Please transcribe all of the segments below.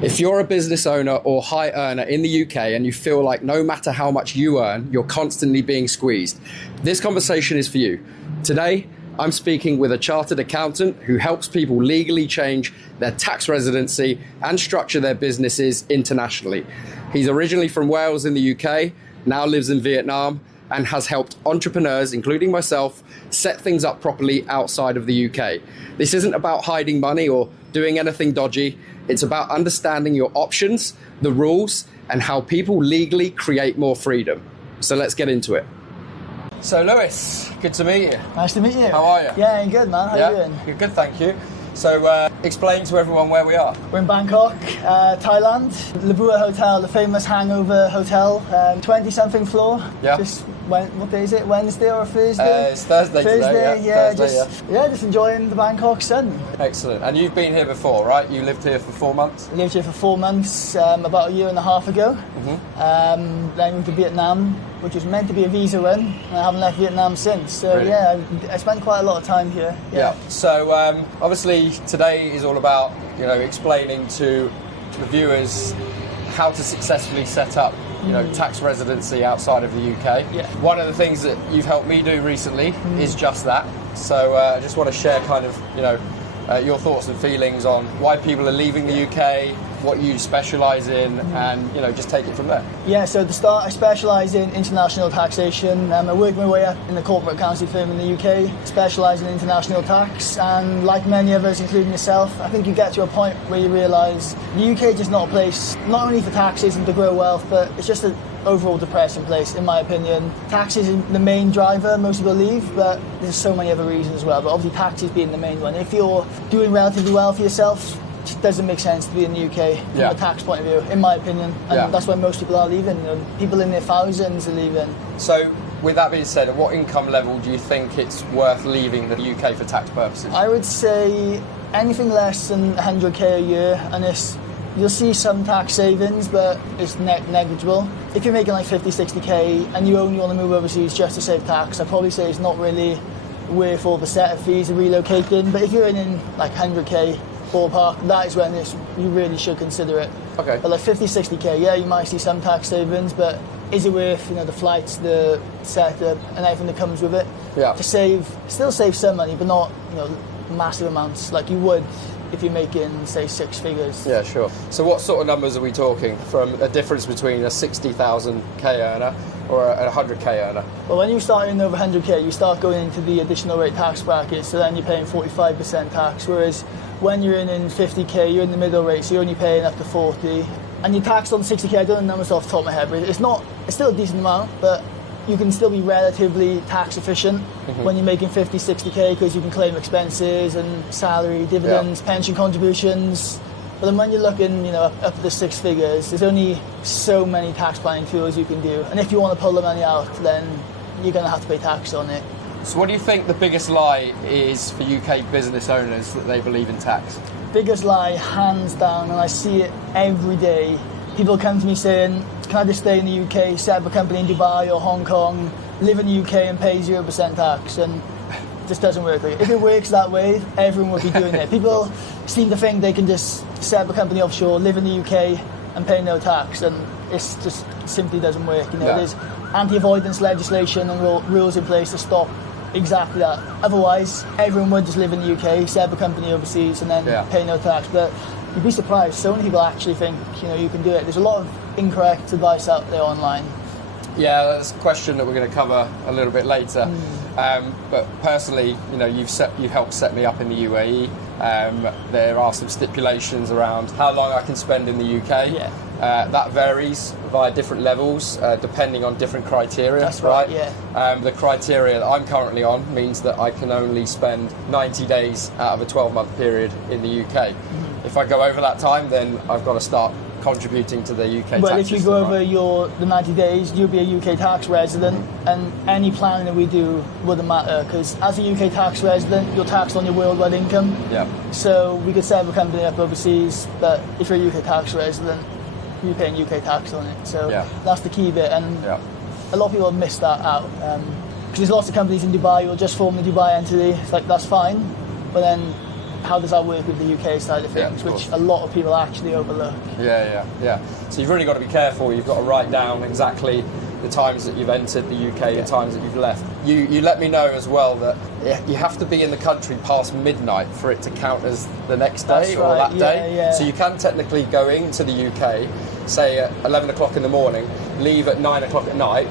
If you're a business owner or high earner in the UK and you feel like no matter how much you earn, you're constantly being squeezed, this conversation is for you. Today, I'm speaking with a chartered accountant who helps people legally change their tax residency and structure their businesses internationally. He's originally from Wales in the UK, now lives in Vietnam, and has helped entrepreneurs, including myself, set things up properly outside of the UK. This isn't about hiding money or doing anything dodgy. It's about understanding your options, the rules, and how people legally create more freedom. So let's get into it. So Lewis, good to meet you. Nice to meet you. How are you? Yeah, I'm good, man. How are you doing? You're good, thank you. So explain to everyone where we are. We're in Bangkok, Thailand. Labua Hotel, the famous hangover hotel, 20-something floor. Yeah. What day is it? Wednesday or Thursday? It's Thursday today, yeah. Just enjoying the Bangkok sun. Excellent. And you've been here before, right? You lived here for 4 months? I lived here for 4 months, about a year and a half ago. Then I moved to Vietnam, which was meant to be a visa run, and I haven't left Vietnam since. So really? Yeah, I spent quite a lot of time here. Yeah. So obviously today is all about, explaining to the viewers how to successfully set up tax residency outside of the UK. Yeah. One of the things that you've helped me do recently is just that. So I just want to share kind of, your thoughts and feelings on why people are leaving the UK, what you specialise in, and just take it from there. Yeah, so to start, I specialise in international taxation. I work my way up in the corporate accounting firm in the UK, specialise in international tax, and like many of us, including yourself, I think you get to a point where you realise the UK is just not a place, not only for taxes and to grow wealth, but it's just an overall depressing place, in my opinion. Taxes is the main driver, most people leave, but there's so many other reasons as well, but obviously taxes being the main one. If you're doing relatively well for yourself, it doesn't make sense to be in the UK from a tax point of view, in my opinion, and that's why most people are leaving. People in their thousands are leaving. So, with that being said, at what income level do you think it's worth leaving the UK for tax purposes? I would say anything less than 100k a year, and you'll see some tax savings, but it's negligible. If you're making like 50, 60k and you only want to move overseas just to save tax, I'd probably say it's not really worth all the setup fees of relocating. But if you're earning like 100k ballpark, that is when you really should consider it. Okay. But like 50, 60k, yeah, you might see some tax savings, but is it worth the flights, the setup, and everything that comes with it? Yeah. To still save some money, but not massive amounts like you would if you're making, say, 6 figures. Yeah, sure. So what sort of numbers are we talking from a difference between a 60,000k earner or a 100k earner? Well, when you start earning over 100k, you start going into the additional rate tax bracket, so then you're paying 45% tax, whereas when you're earning 50k, you're in the middle rate, so you're only paying up to 40. And you're taxed on 60k, I don't know the numbers off the top of my head, but it's still a decent amount, but you can still be relatively tax efficient when you're making 50, 60k, because you can claim expenses and salary, dividends, pension contributions. But then when you're looking, up to the 6 figures, there's only so many tax planning tools you can do. And if you want to pull the money out, then you're going to have to pay tax on it. So what do you think the biggest lie is for UK business owners that they believe in tax? Biggest lie, hands down, and I see it every day. People come to me saying, can I just stay in the UK, set up a company in Dubai or Hong Kong, live in the UK and pay 0% tax? And it just doesn't work. If it works that way, everyone would be doing it. People seem to think they can just set up a company offshore, live in the UK and pay no tax, and it just simply doesn't work. There's anti-avoidance legislation and rules in place to stop exactly that. Otherwise, everyone would just live in the UK, set up a company overseas and then pay no tax. But you'd be surprised, so many people actually think you can do it. There's a lot of incorrect advice out there online. Yeah, that's a question that we're going to cover a little bit later. But personally, you've helped set me up in the UAE. There are some stipulations around how long I can spend in the UK. Yeah. That varies via different levels, depending on different criteria. That's right. Yeah. The criteria that I'm currently on means that I can only spend 90 days out of a 12-month period in the UK. If I go over that time, then I've got to start contributing to the UK tax. Well, if you go over the 90 days, you'll be a UK tax resident, and any planning that we do wouldn't matter, because as a UK tax resident, you're taxed on your worldwide income. Yeah. So we could set up a company up overseas, but if you're a UK tax resident, you're paying UK tax on it. So that's the key bit, and a lot of people have missed that out. Because there's lots of companies in Dubai who will just form the Dubai entity. It's like, that's fine, but then how does that work with the UK side of things, which a lot of people actually overlook. Yeah. So you've really got to be careful. You've got to write down exactly the times that you've entered the UK, the times that you've left. You let me know as well that you have to be in the country past midnight for it to count as the next day or that day. Yeah. So you can technically go into the UK, say at 11 o'clock in the morning, leave at 9 o'clock at night.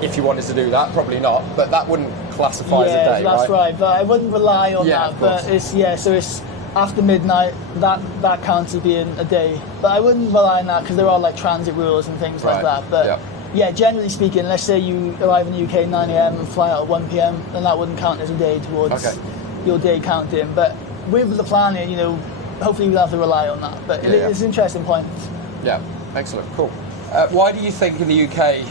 If you wanted to do that, probably not, but that wouldn't classify as a day, that's right. But I wouldn't rely on that. But so it's after midnight, that counts as being a day. But I wouldn't rely on that because there are like transit rules and things like that. But generally speaking, let's say you arrive in the UK at 9 a.m. and fly out at 1 p.m, then that wouldn't count as a day towards your day counting. But with the planning, hopefully we'll have to rely on that. But it's an interesting point. Yeah, excellent, cool. Why do you think in the UK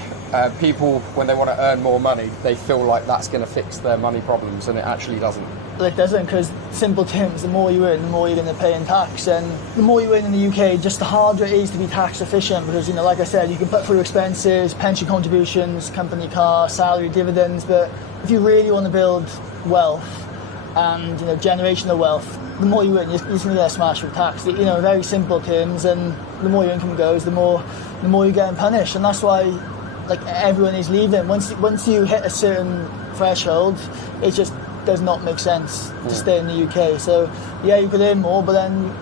people, when they want to earn more money, they feel like that's going to fix their money problems, and it actually doesn't? It doesn't, because simple terms, the more you earn, the more you're going to pay in tax, and the more you earn in the UK, just the harder it is to be tax efficient, because like I said, you can put through expenses, pension contributions, company car, salary, dividends, but if you really want to build wealth and generational wealth, the more you earn, you're just going to get smashed with tax. Very simple terms, and the more your income goes, the more you're getting punished, and that's why everyone is leaving. Once you hit a certain threshold, it just does not make sense to stay in the UK. So you could earn more, but then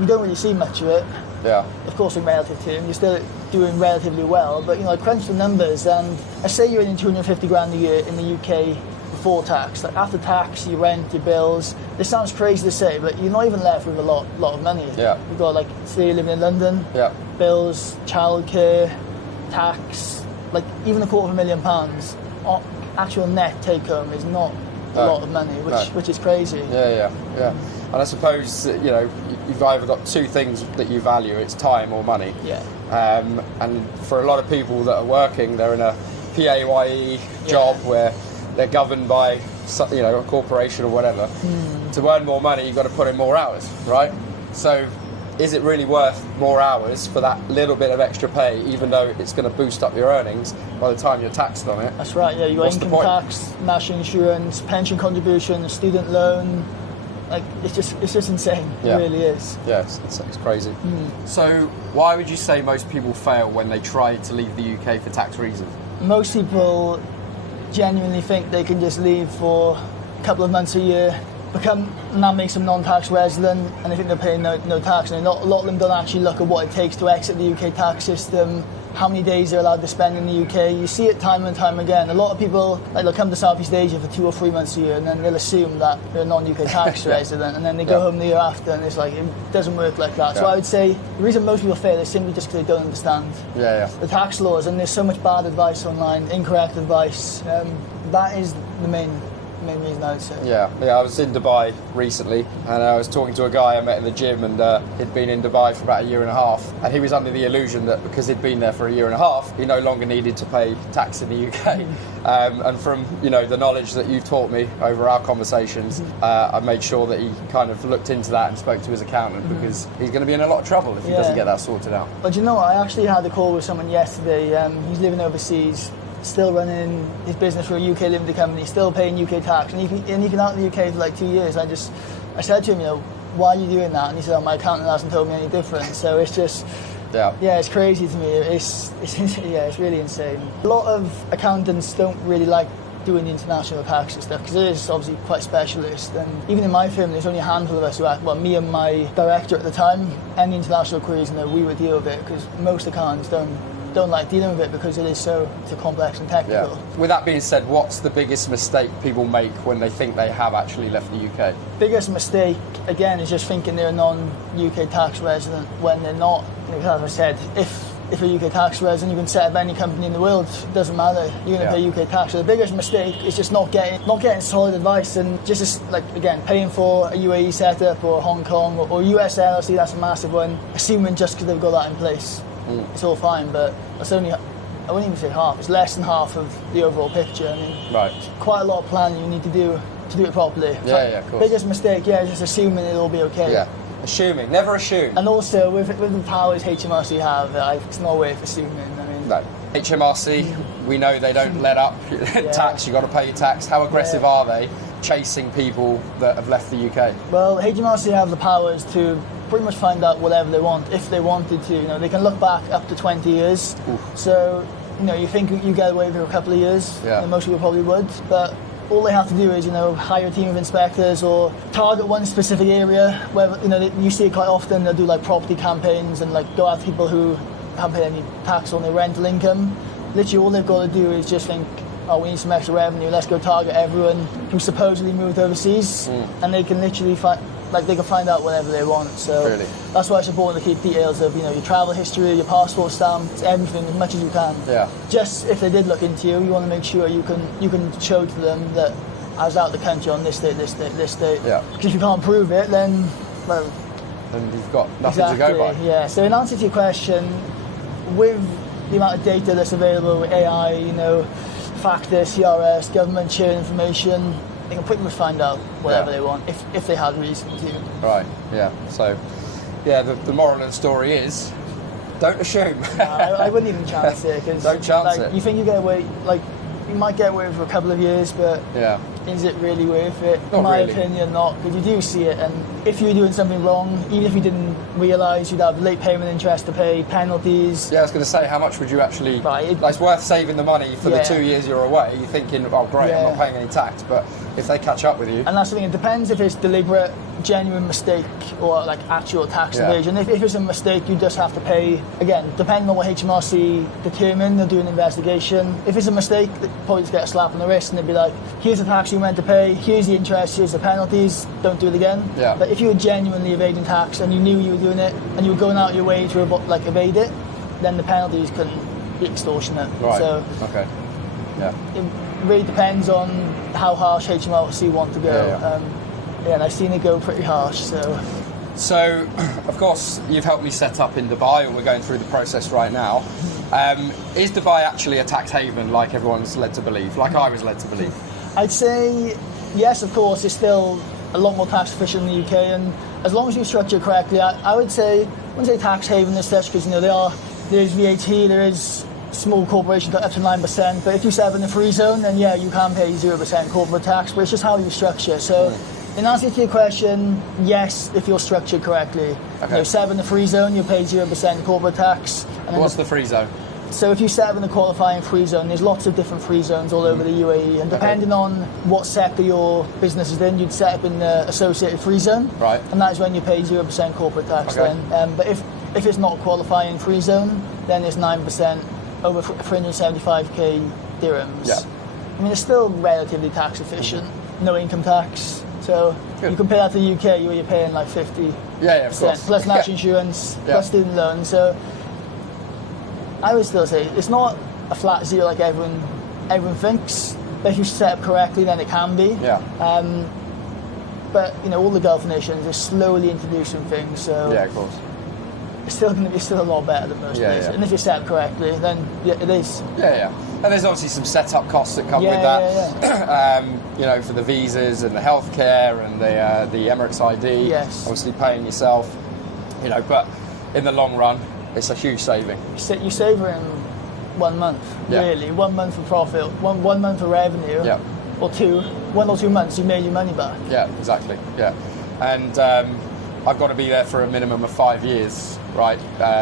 you don't really see much of it. Yeah. Of course, in relative terms, you're still doing relatively well. But I crunch the numbers, and I say you're earning 250 grand a year in the UK before tax. After tax, your rent, your bills. This sounds crazy to say, but you're not even left with a lot of money. Yeah. You've got say you're living in London. Yeah. Bills, childcare, tax. Even £250,000, actual net take home is not a lot of money, which is crazy. Yeah. And I suppose you've either got two things that you value: it's time or money. Yeah. And for a lot of people that are working, they're in a PAYE job where they're governed by a corporation or whatever. To earn more money, you've got to put in more hours, right? So is it really worth more hours for that little bit of extra pay, even though it's going to boost up your earnings by the time you're taxed on it? That's right, yeah. You got income tax, national insurance, pension contribution, student loan. It's just insane. It really is. Yeah, it's crazy. So why would you say most people fail when they try to leave the UK for tax reasons? Most people genuinely think they can just leave for a couple of months a year, and that makes them non-tax resident, and they think they're paying no tax. And a lot of them don't actually look at what it takes to exit the UK tax system, how many days they're allowed to spend in the UK. You see it time and time again. A lot of people, they'll come to Southeast Asia for 2 or 3 months a year, and then they'll assume that they're a non-UK tax resident, and then they go home the year after, and it's it doesn't work like that. So I would say the reason most people fail is simply just because they don't understand the tax laws, and there's so much bad advice online, incorrect advice. That is the main reason I would say. Yeah, I was in Dubai recently, and I was talking to a guy I met in the gym, and he'd been in Dubai for about 1.5 years, and he was under the illusion that because he'd been there for 1.5 years, he no longer needed to pay tax in the UK. And from the knowledge that you've taught me over our conversations, I made sure that he kind of looked into that and spoke to his accountant, because he's going to be in a lot of trouble if he doesn't get that sorted out. But I actually had a call with someone yesterday. He's living overseas, still running his business for a UK limited company, still paying UK tax, and he's been out in the UK for 2 years. I said to him, why are you doing that? And he said, my accountant hasn't told me any different. So it's just, it's crazy to me. It's really insane. A lot of accountants don't really like doing the international tax and stuff, because it is obviously quite specialist, and even in my firm there's only a handful of us who me and my director at the time, any international queries, we would deal with it, because most accountants don't like dealing with it because it is so complex and technical. Yeah. With that being said, what's the biggest mistake people make when they think they have actually left the UK? Biggest mistake, again, is just thinking they're a non-UK tax resident when they're not. As I said, if you're a UK tax resident, you can set up any company in the world, it doesn't matter, you're going to pay UK tax. So the biggest mistake is just not getting solid advice, and just again, paying for a UAE setup or Hong Kong or US LLC, that's a massive one, assuming just because they've got that in place. It's all fine, but it's only, I wouldn't even say half, it's less than half of the overall picture. Quite a lot of planning you need to do it properly. Of course. Biggest mistake, just assuming it'll be okay. Yeah, assuming, never assume. And also, with the powers HMRC have, it's not worth assuming. No. HMRC, we know they don't let up tax, you've got to pay your tax. How aggressive are they? chasing people that have left the UK? Well, HMRC have the powers to pretty much find out whatever they want, if they wanted to. You know, they can look back up to 20 years. Oof. So, you know, you think you get away with a couple of years, Yeah. you know, most people probably would, but all they have to do is, you know, hire a team of inspectors or target one specific area where, you know, you see it quite often. They'll do like property campaigns and like go after people who haven't paid any tax on their rental income. Literally all they've got to do is just think, oh, we need some extra revenue, let's go target everyone who supposedly moved overseas, and they can literally they can find out whatever they want. So Really? that's why it's important to keep details of, you know, your travel history, your passport stamps, everything as much as you can. Yeah. Just if they did look into you, you want to make sure you can show to them that I was out of the country on this date, this date, this date. Yeah. Because if you can't prove it, then well, And you've got nothing to go by. yeah. So in answer to your question, with the amount of data that's available with AI, you know, FACTA, CRS, government sharing information, they can pretty much find out whatever they want if they had reason to. Right, yeah. So, yeah, the moral of the story is, don't assume. I wouldn't even chance it. Cause, Don't chance it. You think you get away, you might get away for a couple of years, but Yeah. is it really worth it? Not In my really. opinion, not, because you do see it, and if you were doing something wrong, even if you didn't realise, you'd have late payment interest to pay, penalties. Yeah, I was going to say, how much would you actually... Right. Like, it's worth saving the money for the Yeah. 2 years you're away. You're thinking, oh, great, I'm Yeah. not paying any tax. But if they catch up with you... And that's the thing, it depends if it's deliberate, genuine mistake or like actual tax Yeah. evasion. If it's a mistake, you just have to pay, again, depending on what HMRC determine, they'll do an investigation. If it's a mistake, they'll probably just get a slap on the wrist and they'll be like, here's the tax you meant to pay, here's the interest, here's the penalties, don't do it again. Yeah. But if you were genuinely evading tax and you knew you were doing it and you were going out your way to evade it, then the penalties can be extortionate. Right, So okay. Yeah. it really depends on how harsh HMRC want to go. Yeah. Yeah, and I've seen it go pretty harsh, so... So, of course, you've helped me set up in Dubai, and we're going through the process right now. Is Dubai actually a tax haven, like everyone's led to believe, like I was led to believe? I'd say, yes, of course, it's still a lot more tax efficient in the UK, and as long as you structure it correctly, I wouldn't say tax haven as such, because, you know, there's VAT, there is small corporations up to 9%, but if you set up in the free zone, then yeah, you can pay 0% corporate tax, but it's just how you structure. So, in answer to your question, yes, if you're structured correctly. Okay. You know, set up in the free zone, you pay 0% corporate tax. And then What's the free zone? So if you set up in the qualifying free zone, there's lots of different free zones all over the UAE, and depending on what sector your business is in, you'd set up in the associated free zone. Right. And that is when you pay 0% corporate tax Okay. then. But if it's not qualifying free zone, then it's 9% over 375k dirhams. Yeah. I mean, it's still relatively tax efficient, no income tax. So Good. you compare that to the UK, where you're paying like 50%, Yeah, of course. plus national Yeah. insurance, Yeah. plus student loans. So I would still say it's not a flat zero like everyone thinks. But if you set up correctly, then it can be. Yeah. But you know, all the Gulf nations are slowly introducing things, so Yeah, of course. it's still going to be a lot better than most Yeah, places. yeah. And if you set up correctly, then yeah, it is. Yeah, yeah. And there's obviously some setup costs that come Yeah, with that. You know, for the visas and the healthcare and the Emirates ID. Yes. Obviously paying yourself. You know, but in the long run, it's a huge saving. You save her in 1 month, Yeah. really. 1 month of profit, one month of revenue, Yeah. or 1 or 2 months, you made your money back. Yeah, exactly. Yeah, and I've got to be there for a minimum of 5 years, right?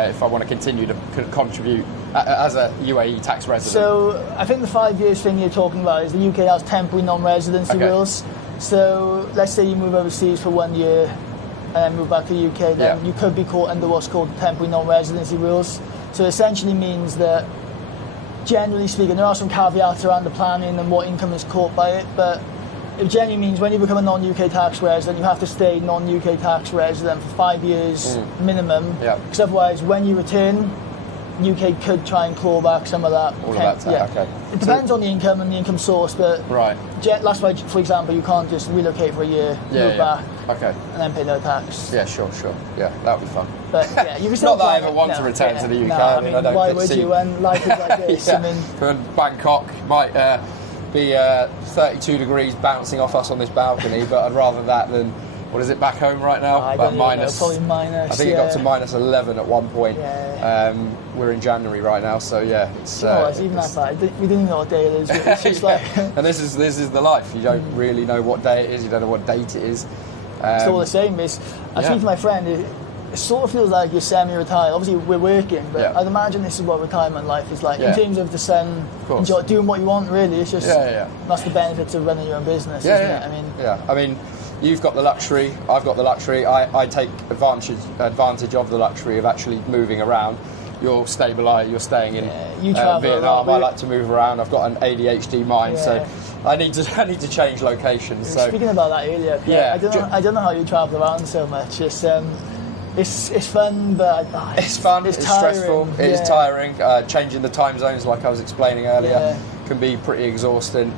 If I want to continue to contribute as a UAE tax resident. So I think the 5 years thing you're talking about is the UK has temporary non-residency Okay. rules. So let's say you move overseas for 1 year and then move back to the UK, then Yeah. you could be caught under what's called temporary non-residency rules. So it essentially means that, generally speaking, there are some caveats around the planning and what income is caught by it, but it generally means when you become a non-UK tax resident, you have to stay non-UK tax resident for 5 years minimum. Yeah. Because otherwise, when you return, UK could try and claw back some of that. All of that, okay. It depends on the income and the income source, but Right. that's why, for example, you can't just relocate for a year, move back, Okay. and then pay no tax. Yeah, sure. Yeah, that would be fun. But yeah, you can still Not that I plan ever it. want No, to return yeah. to the UK. No, I I don't why get would to you when life is like this? yeah. I mean, For Bangkok might be 32 degrees bouncing off us on this balcony, but I'd rather that than what is it back home right now? I don't even know, probably minus. I think it got to minus 11 at one point. Yeah. We're in January right now, so yeah. It's even that bad. We didn't even know what day it is. It's just like. And this is the life. You don't really know what day it is. You don't know what date it is. It's all the same. I speak to my friend. It sort of feels like you're semi-retired. Obviously, we're working, but I'd imagine this is what retirement life is like in terms of the sun, doing what you want. Really, it's just that's the benefits of running your own business, isn't it? I mean, you've got the luxury. I've got the luxury. I take advantage of the luxury of actually moving around. You're stabilised. You're staying in Vietnam. I like to move around. I've got an ADHD mind, so I need to change locations. So speaking about that earlier, I don't know how you travel around so much. It's fun, but it's fun. It's tiring. Stressful. It is tiring. Changing the time zones, like I was explaining earlier, can be pretty exhausting.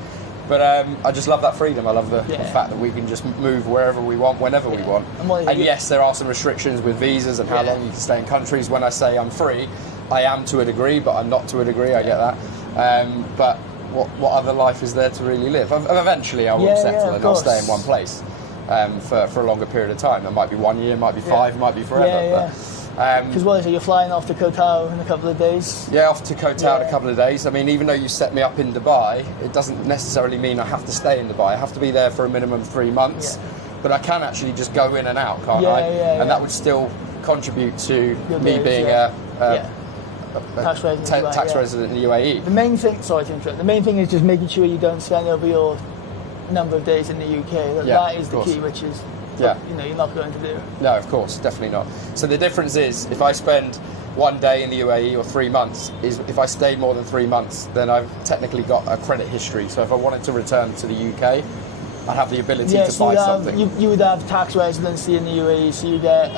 But I just love that freedom. I love the fact that we can just move wherever we want, whenever we want. And yes, there are some restrictions with visas and how long you can stay in countries. When I say I'm free, I am to a degree, but I'm not to a degree. I get that. But what other life is there to really live? Eventually, I will settle and I'll stay in one place. For a longer period of time. That might be 1 year, might be 5, might be forever. Because what is it, you're flying off to Koh Tao in a couple of days? Yeah, off to Koh Tao in a couple of days. I mean, even though you set me up in Dubai, it doesn't necessarily mean I have to stay in Dubai. I have to be there for a minimum of 3 months. But I can actually just go in and out, can't I? And that would still contribute to me being a tax resident in the UAE. The main thing, sorry to interrupt, the main thing is just making sure you don't spend over your number of days in the UK. That is the key, which is you're not going to do. No, of course, definitely not. So the difference is, if I spend 1 day in the UAE or 3 months, is if I stay more than 3 months, then I've technically got a credit history. So if I wanted to return to the UK, I have the ability to buy something. You would have tax residency in the UAE, so you get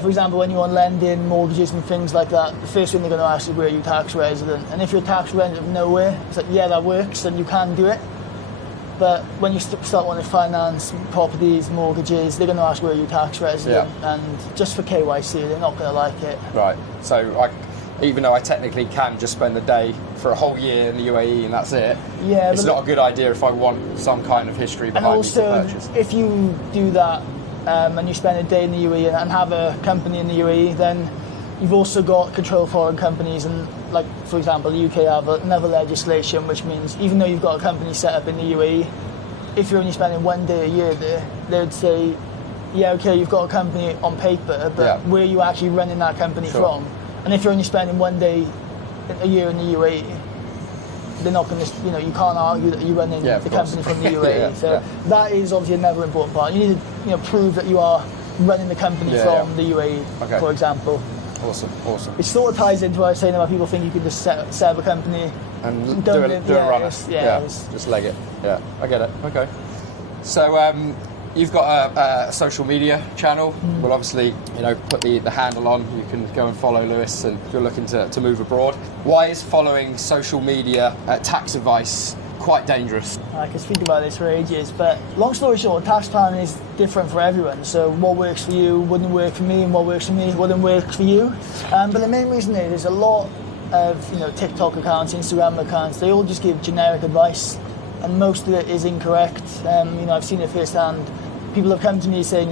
for example, when you're on lending, mortgages and things like that, the first thing they're going to ask is where you're tax resident. And if you're a tax resident of nowhere, it's like, that works, and you can do it. But when you start wanting to finance properties, mortgages, they're going to ask where you're tax resident. And just for KYC, they're not going to like it. Right. So even though I technically can just spend a day for a whole year in the UAE and that's it, it's not a good idea if I want some kind of history behind me to purchase. If you do that, and you spend a day in the UAE and have a company in the UAE, then you've also got control foreign companies. And like, for example, the UK have another legislation which means even though you've got a company set up in the UAE, if you're only spending 1 day a year there, they'd say, you've got a company on paper, but where are you actually running that company from? And if you're only spending 1 day a year in the UAE, they're not going to, you can't argue that you're running the company from the UAE. That is obviously another important part. You need to, prove that you are running the company from the UAE, for example. Awesome. It sort of ties into what I was saying about people think you can just set up a company and do a run. Just leg it. Yeah, I get it. Okay. So you've got a social media channel. We'll obviously, put the handle on. You can go and follow Lewis, and if you're looking to move abroad. Why is following social media tax advice quite dangerous? I can speak about this for ages, but long story short, tax planning is different for everyone. So what works for you wouldn't work for me, and what works for me wouldn't work for you. But the main reason is there's a lot of TikTok accounts, Instagram accounts. They all just give generic advice, and most of it is incorrect. I've seen it firsthand. People have come to me saying,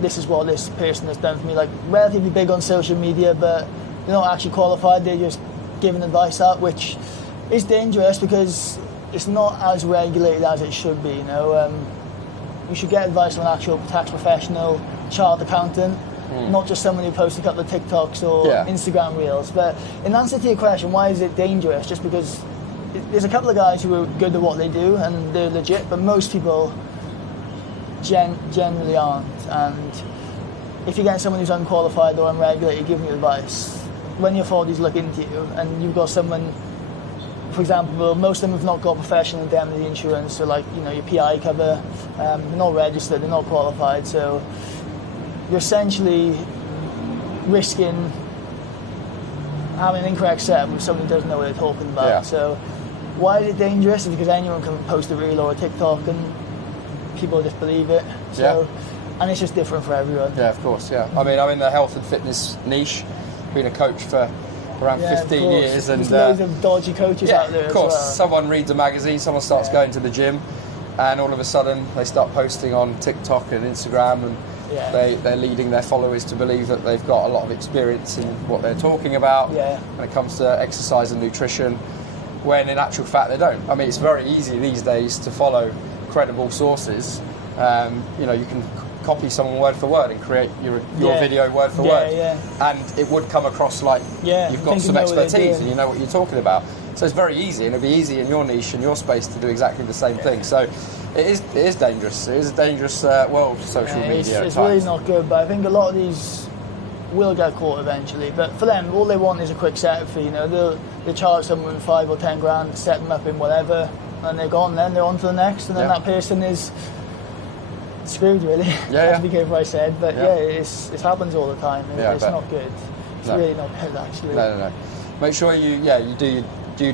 this is what this person has done for me. Like, relatively big on social media, but they're not actually qualified. They're just giving advice out, which is dangerous because it's not as regulated as it should be. You should get advice from an actual tax professional, chartered accountant, not just someone who posts a couple of TikToks or Instagram reels. But in answer to your question, why is it dangerous? Just because there's a couple of guys who are good at what they do and they're legit, but most people generally aren't. And if you get someone who's unqualified or unregulated giving you advice, when your authorities look into you and you've got someone, for example, most of them have not got professional indemnity insurance, so like your PI cover, they're not registered, they're not qualified, so you're essentially risking having an incorrect setup with someone who doesn't know what they're talking about. So why is it dangerous? It's because anyone can post a reel or a TikTok and people just believe it. And it's just different for everyone. Yeah, of course. I mean, I'm in the health and fitness niche, been a coach for around 15 years, and there's loads of dodgy coaches out there. Of course, as well. Someone reads a magazine, someone starts going to the gym, and all of a sudden they start posting on TikTok and Instagram, and they're leading their followers to believe that they've got a lot of experience in what they're talking about when it comes to exercise and nutrition, when in actual fact they don't. I mean, it's very easy these days to follow credible sources. You know, you can copy someone word for word and create your video word for word, and it would come across like you've got some expertise and you know what you're talking about. So it's very easy, and it'd be easy in your niche and your space to do exactly the same thing. So it is dangerous. It is a dangerous world, social media. It's really not good, but I think a lot of these will get caught eventually. But for them, all they want is a quick setup fee. You know, they'll charge someone 5 or 10 grand to set them up in whatever, and they're gone. Then they're on to the next, and then that person is screwed, really. To be careful, I said. But it happens all the time. It's not good. It's really not good, actually. No. Make sure you do your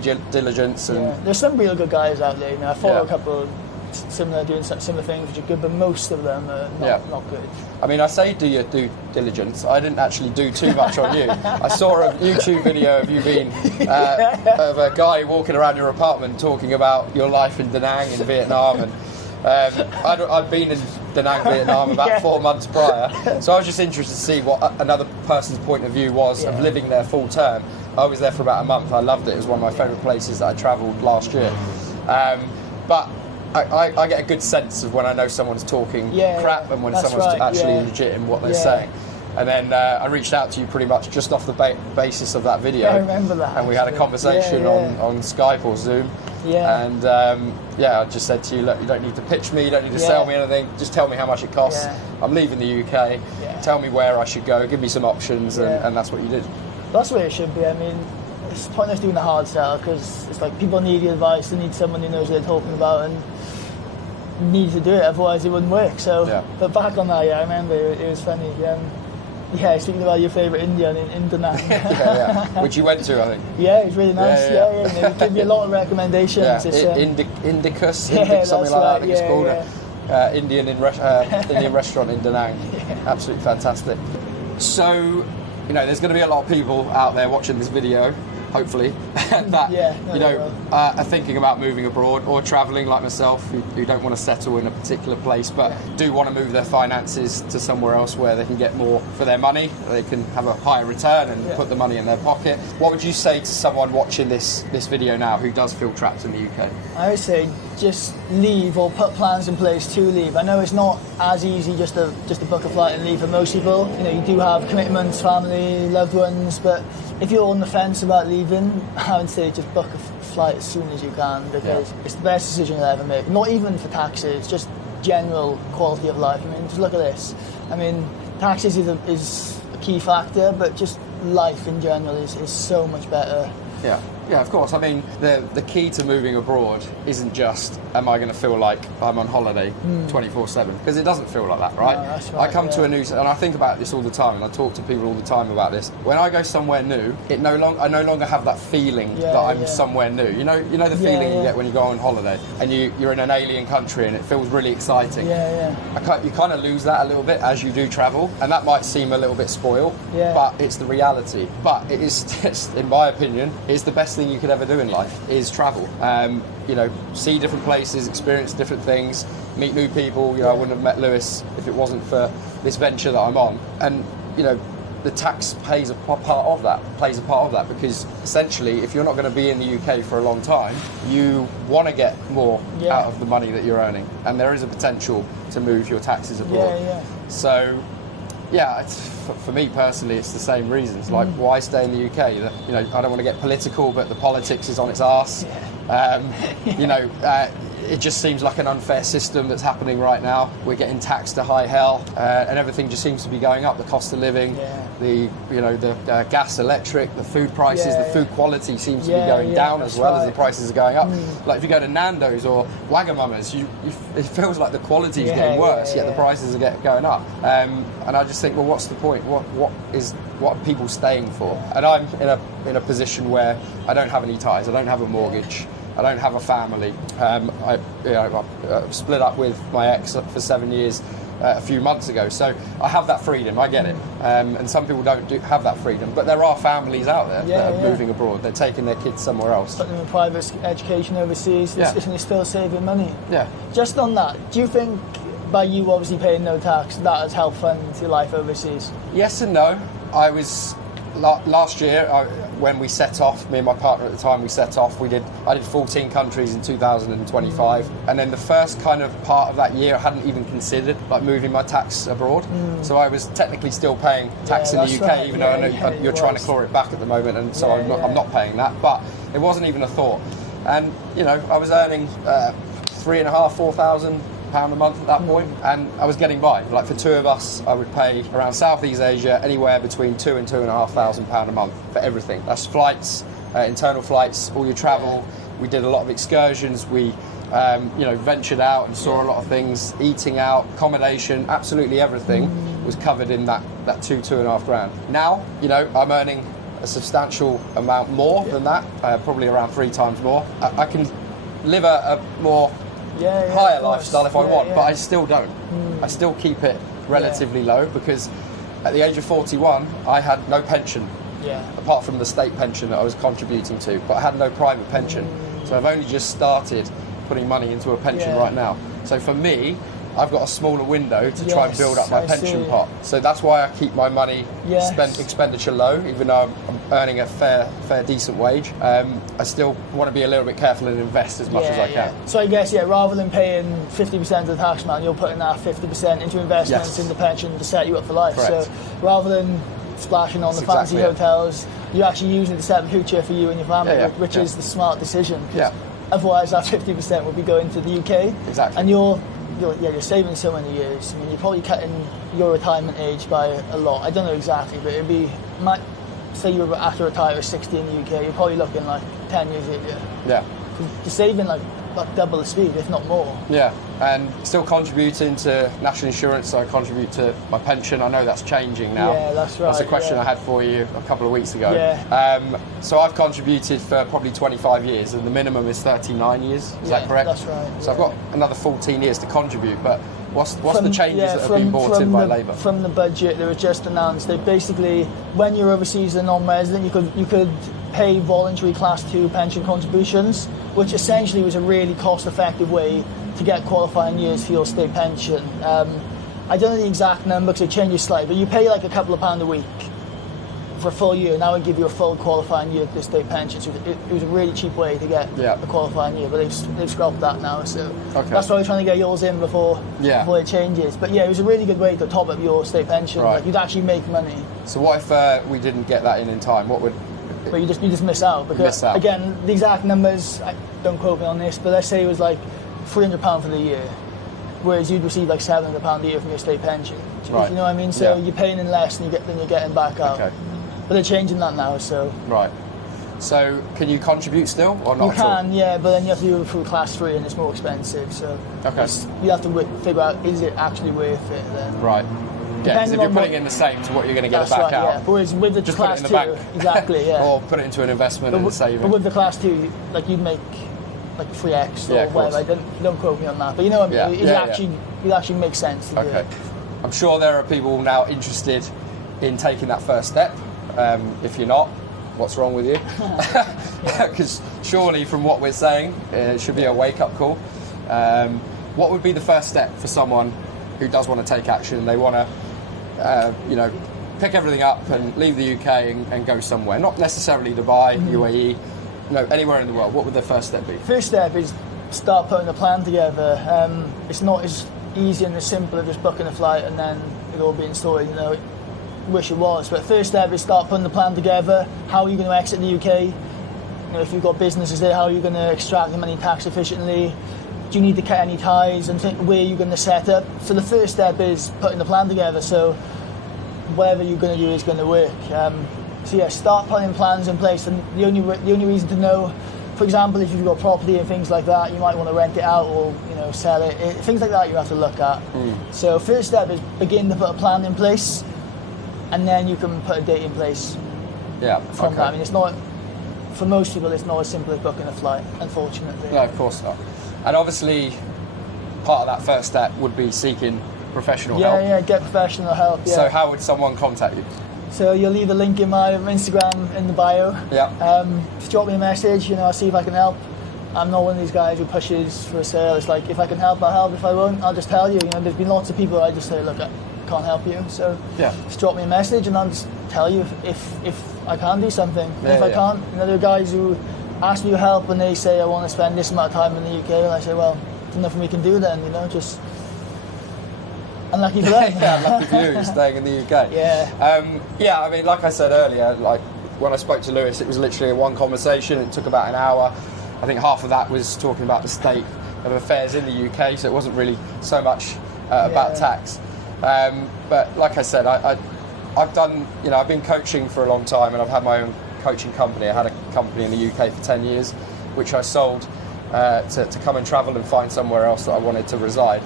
due diligence. And there's some real good guys out there. You know, I follow a couple doing similar things which are good, but most of them are not good. I mean, I say do your due diligence. I didn't actually do too much on you. I saw a YouTube video of you being of a guy walking around your apartment talking about your life in Da Nang in Vietnam, and I'd been in Da Nang, Vietnam about 4 months prior, so I was just interested to see what another person's point of view was of living there full term. I was there for about a month. I loved it. It was one of my favourite places that I travelled last year. But I get a good sense of when I know someone's talking crap and when someone's actually legit in what they're saying. And then I reached out to you pretty much just off the basis of that video. I remember that. And we had a conversation on Skype or Zoom. And I just said to you, look, you don't need to pitch me, you don't need to sell me anything, just tell me how much it costs. I'm leaving the UK, tell me where I should go, give me some options, and that's what you did. That's where it should be. I mean, it's pointless doing the hard sell, because it's like people need your advice, they need someone who knows what they're talking about, and need to do it, otherwise it wouldn't work. So, but back on that, I remember it was funny. Speaking about your favourite Indian in Da Nang. Which you went to, I think. Yeah, it was really nice. They give you a lot of recommendations. Indicus, something like that, I think it's called. Indian restaurant in Da Nang. Absolutely fantastic. So, you know, there's going to be a lot of people out there watching this video, hopefully, that are thinking about moving abroad or travelling like myself, who don't want to settle in a particular place but do want to move their finances to somewhere else where they can get more for their money, they can have a higher return and put the money in their pocket. What would you say to someone watching this video now who does feel trapped in the UK? I would say just leave, or put plans in place to leave. I know it's not as easy just to book a flight and leave for most people. You know, you do have commitments, family, loved ones, but if you're on the fence about leaving, I would say just book a flight as soon as you can, because it's the best decision you'll ever make. Not even for taxes, just general quality of life. I mean, just look at this. I mean, taxes is a key factor, but just life in general is so much better. Yeah, of course. I mean, the key to moving abroad isn't just, am I going to feel like I'm on holiday 24/7? Because it doesn't feel like that, right? No, that's right, I come to a new, and I think about this all the time, and I talk to people all the time about this. When I go somewhere new, I no longer have that feeling that I'm somewhere new. You know the feeling you get when you go on holiday and you're in an alien country and it feels really exciting. You kind of lose that a little bit as you do travel, and that might seem a little bit spoiled, but it's the reality. But it is, in my opinion, it's the best thing you could ever do in life is travel. You know, see different places, experience different things, meet new people. You know, I wouldn't have met Lewis if it wasn't for this venture that I'm on. And you know, the tax plays a part of that, because essentially, if you're not going to be in the UK for a long time, you want to get more out of the money that you're earning, and there is a potential to move your taxes abroad. So. Yeah, for me personally, it's the same reasons. Like, why stay in the UK? You know, I don't want to get political, but the politics is on its arse. You know, it just seems like an unfair system that's happening right now. We're getting taxed to high hell, and everything just seems to be going up. The cost of living, the gas, electric, the food prices, the food quality seems to be going down as well as the prices are going up. Like if you go to Nando's or Wagamama's, it feels like the quality is getting worse, yet the prices are going up. And I just think, well, what's the point? What are people staying for? And I'm in a position where I don't have any ties. I don't have a mortgage. I don't have a family. I split up with my ex for 7 years a few months ago. So I have that freedom, I get it. And some people don't have that freedom, but there are families out there that are moving abroad. They're taking their kids somewhere else. Putting them in private education overseas, and they're still saving money. Yeah. Just on that, do you think by you obviously paying no tax, that has helped fund your life overseas? Yes and no. I was last year when we set off. Me and my partner at the time, we set off. I did 14 countries in 2025, and then the first kind of part of that year, I hadn't even considered like moving my tax abroad. So I was technically still paying tax in the UK, right. even though I know you're trying to claw it back at the moment, and so I'm not paying that. But it wasn't even a thought, and I was earning £3,500–4,000 a month at that point, and I was getting by. Like for two of us, I would pay around Southeast Asia anywhere between £2,000 and £2,500 a month for everything. That's flights, internal flights, all your travel. We did a lot of excursions. We ventured out and saw a lot of things, eating out, accommodation, absolutely everything was covered in that £2,500 grand. Now, I'm earning a substantial amount more than that, probably around 3 times more. I can live a more higher lifestyle if I want, but I still don't. I still keep it relatively low because at the age of 41, I had no pension, apart from the state pension that I was contributing to, but I had no private pension. So I've only just started putting money into a pension right now. So for me, I've got a smaller window to try and build up my pension pot. So that's why I keep my money expenditure low, even though I'm earning a fair decent wage. I still want to be a little bit careful and invest as much as I can. So I guess, rather than paying 50% of the tax man, you're putting that 50% into investments in the pension to set you up for life. Correct. So rather than splashing on the fancy hotels, you're actually using it to set the future for you and your family, which is the smart decision. Otherwise, that 50% would be going to the UK. Exactly. And you're saving so many years. I mean, you're probably cutting your retirement age by a lot. I don't know exactly, but it'd be, say you were after retire at 60 in the UK, you're probably looking like 10 years later. Yeah. You're saving like double the speed, if not more. Yeah, and still contributing to national insurance, so I contribute to my pension. I know that's changing now. Yeah, that's right. That's a question I had for you a couple of weeks ago. Yeah. So I've contributed for probably 25 years, and the minimum is 39 years. Is that correct? That's right. So I've got another 14 years to contribute, but what's the changes that have been brought in by Labour? From the budget, they were just announced. They basically, when you're overseas as a non-resident, you could pay voluntary Class 2 pension contributions, which essentially was a really cost-effective way to get qualifying years for your state pension. I don't know the exact number because it changes slightly, but you pay like a couple of £1 a week for a full year, and that would give you a full qualifying year to the state pension. So it was a really cheap way to get a qualifying year, but they've scrapped that now. So that's why we're trying to get yours in before it changes. But it was a really good way to top up your state pension. Right. Like, you'd actually make money. So what if we didn't get that in time? What would? But you just miss out because again, the exact numbers, don't quote me on this, but let's say it was like £300 for the year, whereas you'd receive like £700 a year from your state pension. Right. You know what I mean? So you're paying in less than you're getting back out. Okay. But they're changing that now, so. Right. So can you contribute still or not? You can, but then you have to do it through Class 3 and it's more expensive. So you have to figure out, is it actually worth it then? Right. Yeah, because if you're putting in the same to what you're going to get back out. Yeah. Whereas with the just Class put it in the 2, bank. exactly, or put it into an investment and save it. But with the Class 2, like you'd make like 3x or whatever. Don't quote me on that. But you know what I mean? It actually makes sense to do it. I'm sure there are people now interested in taking that first step. If you're not, what's wrong with you? Because surely from what we're saying, it should be a wake-up call. What would be the first step for someone who does want to take action? They want to pick everything up and leave the UK and go somewhere, not necessarily Dubai, UAE, anywhere in the world. What would the first step be? First step is start putting a plan together. It's not as easy and as simple as just booking a flight and then it all being sorted. Wish it was, but first step is start putting the plan together. How are you going to exit the UK? If you've got businesses there, how are you going to extract the money tax efficiently? Do you need to cut any ties and think where you're going to set up? So the first step is putting the plan together. So whatever you're going to do is going to work. Start putting plans in place. And the only reason to know, for example, if you've got property and things like that, you might want to rent it out or sell it. Things like that you have to look at. So first step is begin to put a plan in place, and then you can put a date in place. From that. I mean, it's not, for most people, it's not as simple as booking a flight, unfortunately. No, of course not. And obviously, part of that first step would be seeking professional help. Yeah, get professional help. Yeah. So how would someone contact you? So you'll leave a link in my Instagram in the bio. Yeah. Just drop me a message. I'll see if I can help. I'm not one of these guys who pushes for a sale. It's like, if I can help, I'll help. If I won't, I'll just tell you. There's been lots of people I just say, look, I can't help you. So just drop me a message and I'll just tell you if I can do something. Yeah, if I can't, there are guys who ask me for help and they say, I want to spend this amount of time in the UK, and I say, well, there's nothing we can do then. Just unlucky for them. Yeah, lucky for you, staying in the UK. Yeah. I mean, like I said earlier, like when I spoke to Lewis, it was literally one conversation. It took about an hour. I think half of that was talking about the state of affairs in the UK, so it wasn't really so much about tax. But like I said, I've done, I've been coaching for a long time, and I've had my own coaching company. I had a company in the UK for 10 years, which I sold to come and travel and find somewhere else that I wanted to reside.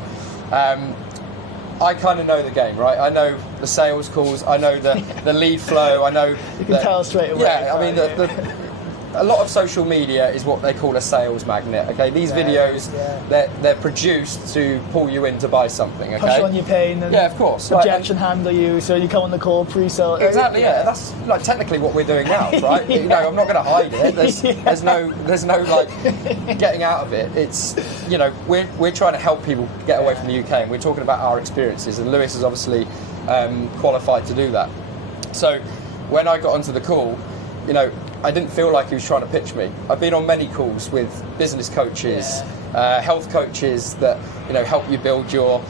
I kind of know the game, right? I know the sales calls, I know the lead flow, I know... You can tell straight away. Yeah, I mean, a lot of social media is what they call a sales magnet, okay? These videos, they're produced to pull you in to buy something, okay? Push on your pain and of course. objection handle you, so you come on the call pre-sale. Exactly, yeah. That's like technically what we're doing now, right? I'm not going to hide it. There's no like getting out of it. It's, we're trying to help people get away from the UK, and we're talking about our experiences, and Lewis is obviously qualified to do that. So when I got onto the call, I didn't feel like he was trying to pitch me. I've been on many calls with business coaches, health coaches that help you build your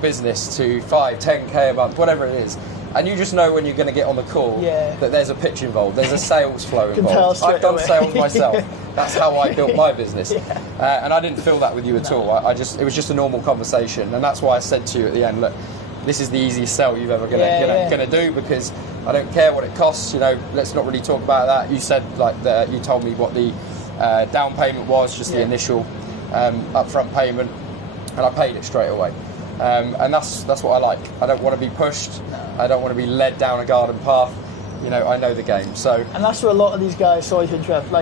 business to 5, 10k a month, whatever it is. And you just know when you're going to get on the call that there's a pitch involved, there's a sales flow involved. I've done sales myself. That's how I built my business. And I didn't feel that with you at all. It was just a normal conversation, and that's why I said to you at the end, look, this is the easiest sell you've ever going to do, because I don't care what it costs. Let's not really talk about that. You said you told me what the down payment was, just the initial upfront payment, and I paid it straight away. And that's what I like. I don't want to be pushed. No. I don't want to be led down a garden path. I know the game. So. And that's where a lot of these guys, sorry to interrupt,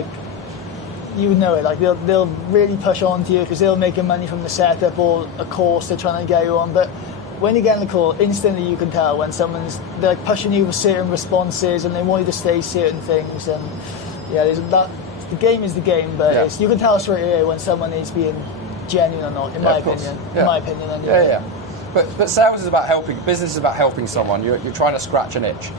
you would know it. They'll really push on to you because they'll make money from the setup or a course they're trying to get you on, but when you get on the call, instantly you can tell when they're pushing you with certain responses and they want you to say certain things. And the game is the game, but you can tell straight away when someone is being genuine or not, in my opinion. In my opinion, anyway. But sales is about helping. Business is about helping someone. You're trying to scratch an itch,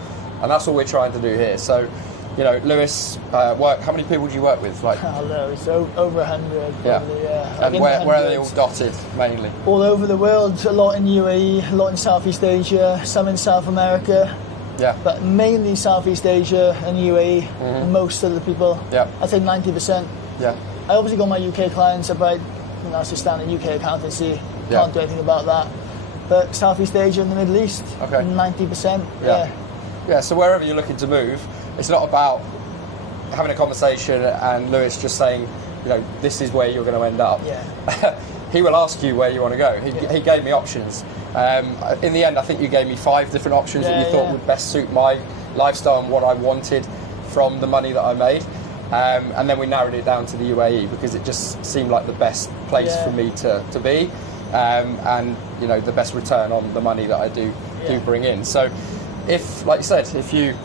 and that's what we're trying to do here. So, Lewis, how many people do you work with? It's over 100. Probably, And where are they all dotted, mainly? All over the world. A lot in UAE, a lot in Southeast Asia, some in South America. Yeah. But mainly Southeast Asia and UAE. Most of the people. Yeah. I'd say 90%. Yeah. I obviously got my UK clients, but that's just standard UK accountancy. Can't do anything about that. But Southeast Asia and the Middle East, 90%. Yeah. So wherever you're looking to move, it's not about having a conversation and Lewis just saying, this is where you're going to end up. Yeah. He will ask you where you want to go. He gave me options. In the end, I think you gave me 5 different options that you thought would best suit my lifestyle and what I wanted from the money that I made. And then we narrowed it down to the UAE because it just seemed like the best place for me to be, and the best return on the money that I do bring in. So, if, like you said, if you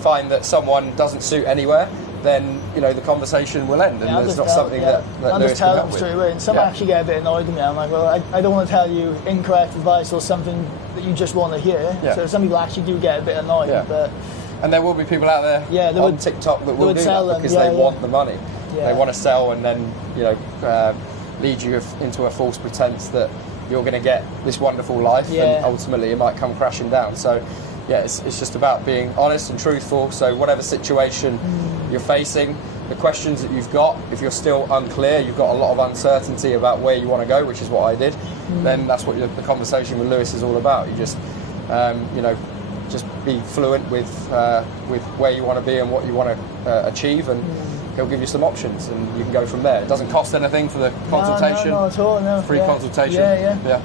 find that someone doesn't suit anywhere, then the conversation will end, and there's not something that Lewis can help with. Straight away. And some actually get a bit annoyed with me. I'm like, well, I don't want to tell you incorrect advice or something that you just want to hear. So some people actually do get a bit annoyed, but. And there will be people out there on TikTok that will do that because they want the money. They want to sell and then lead you into a false pretense that you're going to get this wonderful life, and ultimately it might come crashing down. So it's just about being honest and truthful. So whatever situation you're facing, the questions that you've got, if you're still unclear, you've got a lot of uncertainty about where you want to go, which is what I did, then that's what the conversation with Lewis is all about. You just just be fluent with where you want to be and what you want to achieve, and he'll give you some options, and you can go from there. It doesn't cost anything for the consultation. No, at all. No. Free consultation. Yeah.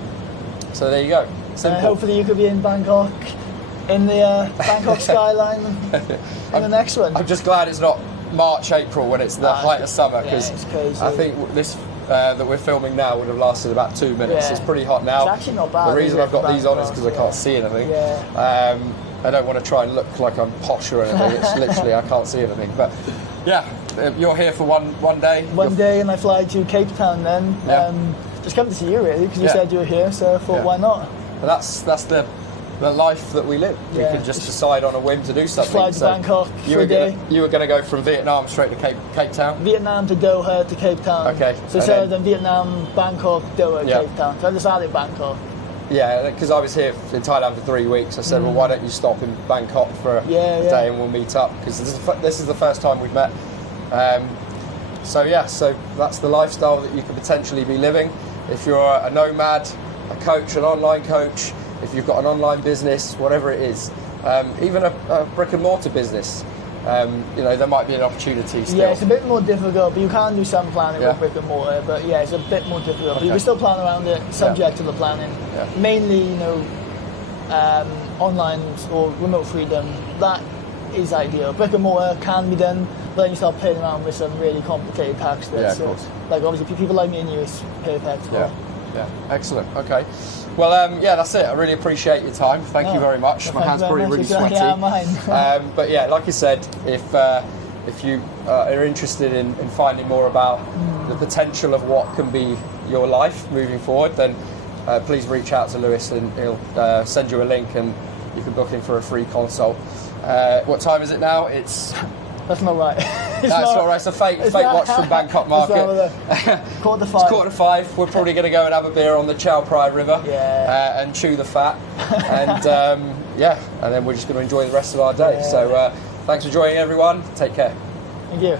So there you go. Simple. Hopefully you could be in Bangkok, in the Bangkok skyline, in the next one. I'm just glad it's not March, April when it's the height of summer, because it's crazy. I think this that we're filming now would have lasted about 2 minutes. Yeah. It's pretty hot now. It's actually not bad. The reason I've got these on is Bangkok, because I can't see anything. Yeah. I don't want to try and look like I'm posh or anything. It's literally I can't see anything. But yeah, you're here for one day. One day, and I fly to Cape Town then. Yeah. Just come to see you really, because you Yeah. said you were here, so I thought, why not? And that's the life that we live. Yeah. We can just decide on a whim to do something. Fly to Bangkok for a day. You were going to go from Vietnam straight to Cape Town? Vietnam to Doha to Cape Town. Okay. So instead of Vietnam, Bangkok, Doha, Yeah. Cape Town. So I decided Bangkok. Yeah, because I was here in Thailand for 3 weeks. I said, well, why don't you stop in Bangkok for a day and we'll meet up? Because this is the first time we've met. So that's the lifestyle that you could potentially be living. If you're a nomad, a coach, an online coach, if you've got an online business, whatever it is, even a brick and mortar business, there might be an opportunity still. Yeah, it's a bit more difficult, but you can do some planning with brick and mortar. But yeah, it's a bit more difficult. But you can still plan around it, subject to the planning. Yeah. Mainly, online or remote freedom. That is ideal. Brick and mortar can be done, but then you start playing around with some really complicated tax bits. Yeah, of course. Like obviously, people like me and you, it's perfect for. Yeah, excellent. Okay. Well, that's it. I really appreciate your time. Thank you very much. My hand's probably really sweaty. Yeah, mine. But yeah, like I said, if you are interested in finding more about the potential of what can be your life moving forward, then please reach out to Lewis and he'll send you a link and you can book in for a free consult. What time is it now? That's not right. It's not right. It's a fake watch from Bangkok Market. 4:45. It's 4:45. We're probably going to go and have a beer on the Chao Phraya River and chew the fat. And and then we're just going to enjoy the rest of our day. Yeah. So thanks for joining, everyone. Take care. Thank you.